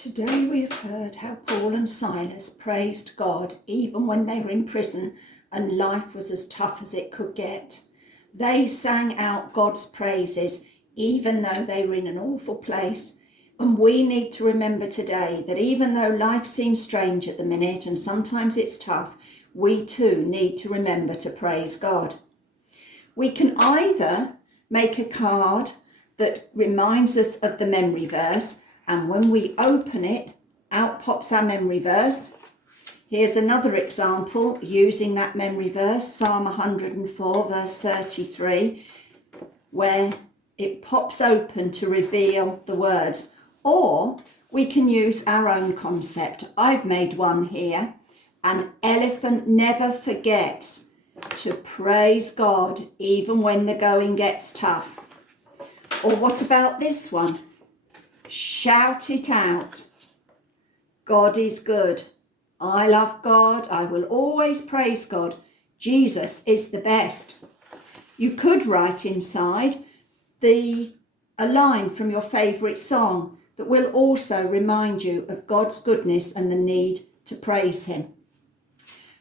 Today we have heard how Paul and Silas praised God even when they were in prison and life was as tough as it could get. They sang out God's praises even though they were in an awful place. And we need to remember today that even though life seems strange at the minute and sometimes it's tough, we too need to remember to praise God. We can either make a card that reminds us of the memory verse, and when we open it, out pops our memory verse. Here's another example using that memory verse, Psalm 104 verse 33, where it pops open to reveal the words. Or we can use our own concept. I've made one here. An elephant never forgets to praise God even when the going gets tough. Or what about this one? Shout it out. God is good. I love God. I will always praise God. Jesus is the best. You could write inside a line from your favourite song that will also remind you of God's goodness and the need to praise him.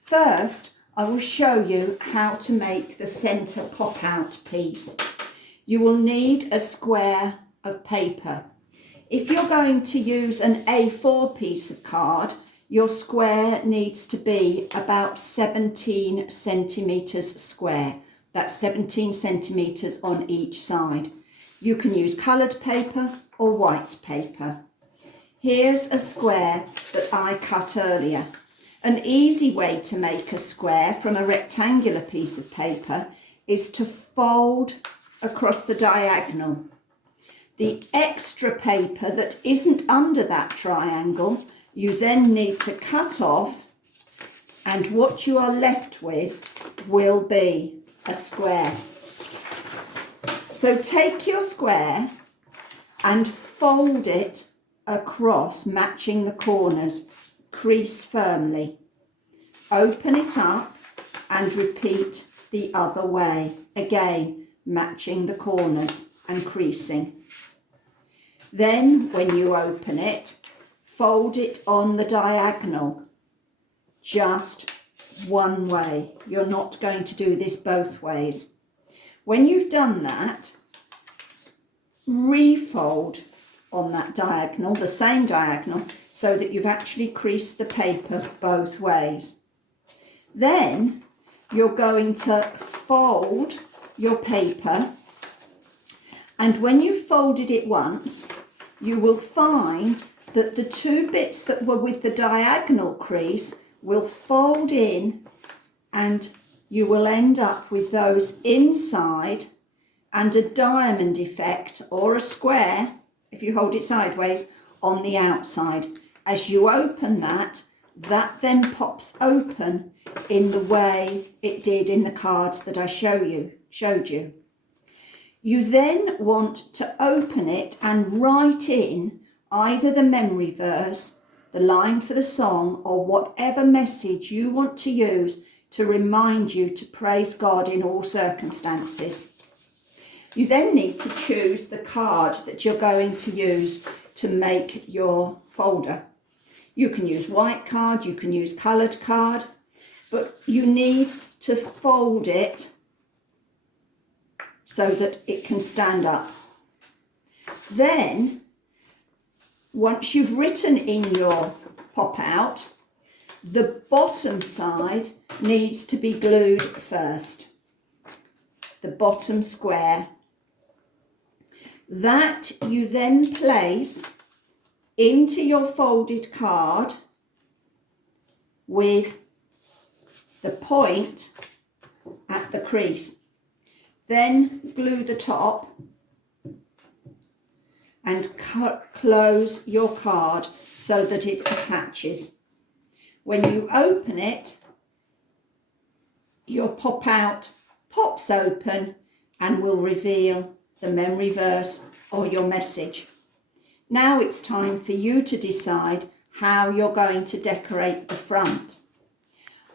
First, I will show you how to make the centre pop-out piece. You will need a square of paper. If you're going to use an A4 piece of card, your square needs to be about 17 centimetres square. That's 17 centimetres on each side. You can use coloured paper or white paper. Here's a square that I cut earlier. An easy way to make a square from a rectangular piece of paper is to fold across the diagonal. The extra paper that isn't under that triangle, you then need to cut off, and what you are left with will be a square. So take your square and fold it across, matching the corners, crease firmly. Open it up and repeat the other way, again matching the corners and creasing. Then when you open it, fold it on the diagonal, just one way. You're not going to do this both ways. When you've done that, refold on that diagonal, the same diagonal, so that you've actually creased the paper both ways. Then you're going to fold your paper, and when you've folded it once, you will find that the two bits that were with the diagonal crease will fold in, and you will end up with those inside and a diamond effect or a square, if you hold it sideways, on the outside. As you open that, that then pops open in the way it did in the cards that I showed you. You then want to open it and write in either the memory verse, the line for the song, or whatever message you want to use to remind you to praise God in all circumstances. You then need to choose the card that you're going to use to make your folder. You can use white card, you can use coloured card, but you need to fold it so that it can stand up. Then, once you've written in your pop-out, the bottom side needs to be glued first. The bottom square. That you then place into your folded card with the point at the crease. Then glue the top and close your card so that it attaches. When you open it, your pop-out pops open and will reveal the memory verse or your message. Now it's time for you to decide how you're going to decorate the front.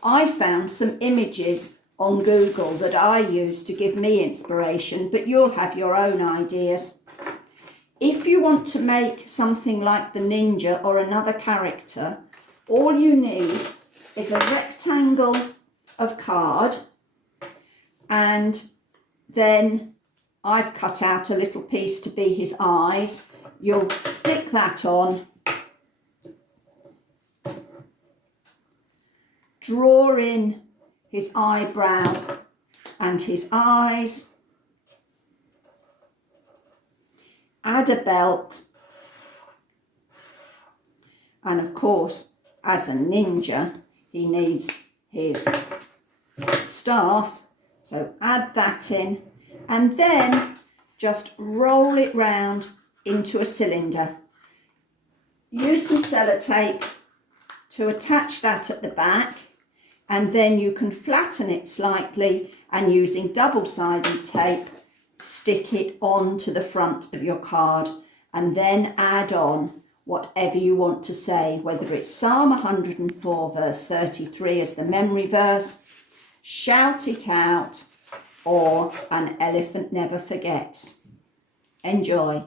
I found some images on Google that I use to give me inspiration, but you'll have your own ideas. If you want to make something like the ninja or another character, all you need is a rectangle of card, and then I've cut out a little piece to be his eyes. You'll stick that on, draw in his eyebrows and his eyes, add a belt, and of course, as a ninja, he needs his staff, so add that in, and then just roll it round into a cylinder. Use some sellotape to attach that at the back, and then you can flatten it slightly and using double-sided tape stick it onto the front of your card, and then add on whatever you want to say, whether it's Psalm 104 verse 33 as the memory verse, shout it out, or an elephant never forgets. Enjoy.